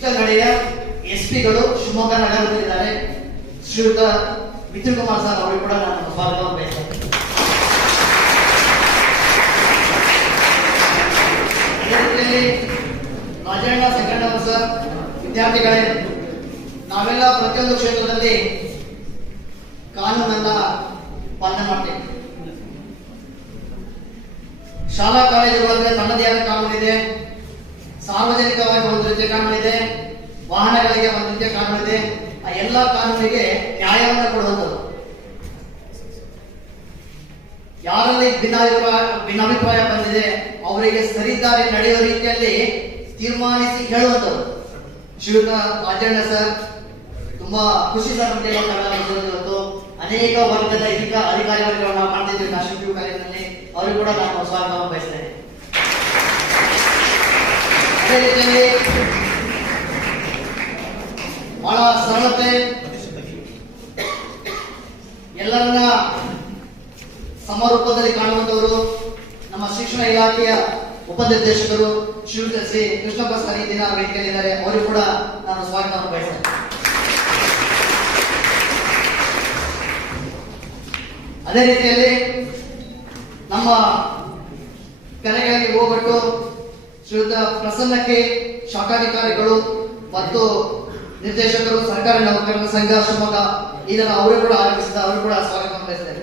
ಚಿತ್ರನಡೆಯ S ಪಿಗಳು Shivamogga ನಗರದಲ್ಲಿದ್ದಾರೆ. ಶ್ರೀಯುತ Mithun Kumar sir ಅವರು ಕೂಡ ನಾನು ಸ್ವಾಗತವನ್ನು ಬಯಸ್ತೇನೆ ರಾಜಣ್ಣ ಸೆಕೆಂಡ್ ಸರ್, ವಿದ್ಯಾರ್ಥಿಗಳೇ, ನಾವೆಲ್ಲ ಪ್ರತಿಯೊಂದು ಕ್ಷೇತ್ರದಲ್ಲಿ ಕಾನೂನನ್ನ ಪಾಲನೆ ಮಾಡ್ತೇವೆ. ಶಾಲಾ ಕಾಲೇಜುಗಳಲ್ಲಿ ತನ್ನದೇ ಆದ ಕಾನೂನಿದೆ. ಸಾರ್ವಜನಿಕವಾಗಿ ಒಂದು ರೀತಿಯ ಕಾನೂನಿದೆ ವಾಹನಗಳಿಗೆ ಒಂದು ರೀತಿಯ ಕಾನೂನಿದೆ ಆ ಎಲ್ಲ ಕಾನೂನಿಗೆ ನ್ಯಾಯವನ್ನು ಕೊಡುವಂಥದ್ದು. ಯಾರಲ್ಲಿ ಭಿನ್ನಾಭಿಪ್ರಾಯ ಭಿನ್ನಾಭಿಪ್ರಾಯ ಬಂದಿದೆ, ಅವರಿಗೆ ಸರಿದಾರಿ ನಡೆಯುವ ರೀತಿಯಲ್ಲಿ ತೀರ್ಮಾನಿಸಿ ಹೇಳುವಂಥದ್ದು. ಶ್ರೀಯುತ ರಾಜಣ್ಣ ಸರ್, ತುಂಬಾ ಖುಷಿ ನಮಗೆ ಇವತ್ತು. ಅನೇಕ ವರ್ಗದ ಅಧಿಕ ಅಧಿಕಾರಿ ವರ್ಗವನ್ನು ನಾವು ಮಾಡ್ತಿದ್ದೀವಿ ಕ್ಯೂ ಕಾಲೇಜಿನಲ್ಲಿ. ಅವರಿಗೂ ಕೂಡ ನಾನು ಸ್ವಾಗತ ಬಯಸ್ತೇನೆ. ಅದೇ ರೀತಿಯಲ್ಲಿ ಬಹಳ ಸರಳತೆ ಎಲ್ಲರನ್ನ ಸಮರೂಪದಲ್ಲಿ ಕಾಣುವಂತವರು ನಮ್ಮ ಶಿಕ್ಷಣ ಇಲಾಖೆಯ ಉಪನಿರ್ದೇಶಕರು ಶ್ರೀ ಕೃಷ್ಣಪ್ಪ ಸರಿ ದಿನ ವೇದಿಕೆಯಲ್ಲಿದ್ದಾರೆ ಅವರಿಗೂ ಕೂಡ ನಾನು ಸ್ವಾಗತವನ್ನು ಬಯಸ್ತೇನೆ. ಅದೇ ರೀತಿಯಲ್ಲಿ ನಮ್ಮ ಕಲೆಗಳಿಗೆ ಹೋಗ್ಬಿಟ್ಟು ಶ್ರೀಯುತ ಪ್ರಸನ್ನಕ್ಕೆ ಶಾಖಾಧಿಕಾರಿಗಳು ಮತ್ತು ನಿರ್ದೇಶಕರು, ಸರ್ಕಾರಿ ನೌಕರರ ಸಂಘ, ಶಿವಮೊಗ್ಗ ಇದನ್ನು ಅವರು ಕೂಡ ಆರಂಭಿಸಿದ ಅವರು ಕೂಡ ಸ್ವಾಗತ ಮಾಡಿದ್ದಾರೆ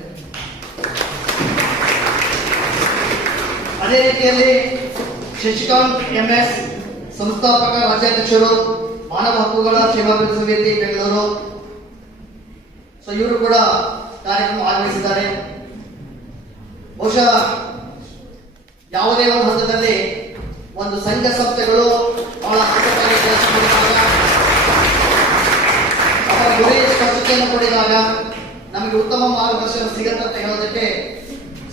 ಅದೇ ರೀತಿಯಲ್ಲಿ ಶಶಿಕಾಂತ್ ಎಂ ಎಸ್ ಸಂಸ್ಥಾಪಕ, ರಾಜ್ಯಾಧ್ಯಕ್ಷರು, ಮಾನವ ಹಕ್ಕುಗಳ ಸೇವಾ ಸಮಿತಿ, ಬೆಂಗಳೂರು. ಸೊ ಇವರು ಕೂಡ ಕಾರ್ಯಕ್ರಮ ಆಗಮಿಸಿದ್ದಾರೆ ಬಹುಶಃ ಯಾವುದೇ ಒಂದು ಹಂತದಲ್ಲಿ ಒಂದು ಸಂಘ ಸಂಸ್ಥೆಗಳು ಬಹಳ ಅದ್ಭುತವಾಗಿ ಕೆಲಸ ಅವರ ಗುರಿ ಸ್ಪಷ್ಟತೆಯನ್ನು ಕೊಡಿದಾಗ ನಮಗೆ ಉತ್ತಮ ಮಾರ್ಗದರ್ಶನ ಸಿಗತ್ತೆ ಅಂತ ಹೇಳೋದಕ್ಕೆ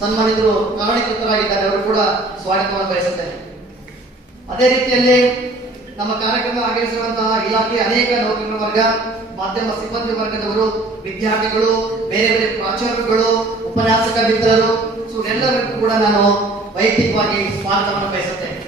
ಸನ್ಮಾನಿತರು ಕಾರಣೀಕೃತರಾಗಿದ್ದಾರೆ ಅವರು ಕೂಡ ಸ್ವಾಗತವನ್ನು ಬಯಸುತ್ತೇನೆ. ಅದೇ ರೀತಿಯಲ್ಲಿ ನಮ್ಮ ಕಾರ್ಯಕ್ರಮ ಆಗಮಿಸಿರುವಂತಹ ಇಲಾಖೆ ಅನೇಕ ನೌಕರರ ವರ್ಗ, ಮಾಧ್ಯಮ ಸಿಬ್ಬಂದಿ ವರ್ಗದವರು, ವಿದ್ಯಾರ್ಥಿಗಳು, ಬೇರೆ ಬೇರೆ ಪ್ರಾಚಾರ್ಯಗಳು ಉಪನ್ಯಾಸಕ ಮಿತ್ರರು ಎಲ್ಲರಿಗೂ ಕೂಡ ನಾನು ವೈಯಕ್ತಿಕವಾಗಿ ಸ್ವಾಗತವನ್ನು ಬಯಸುತ್ತೇನೆ.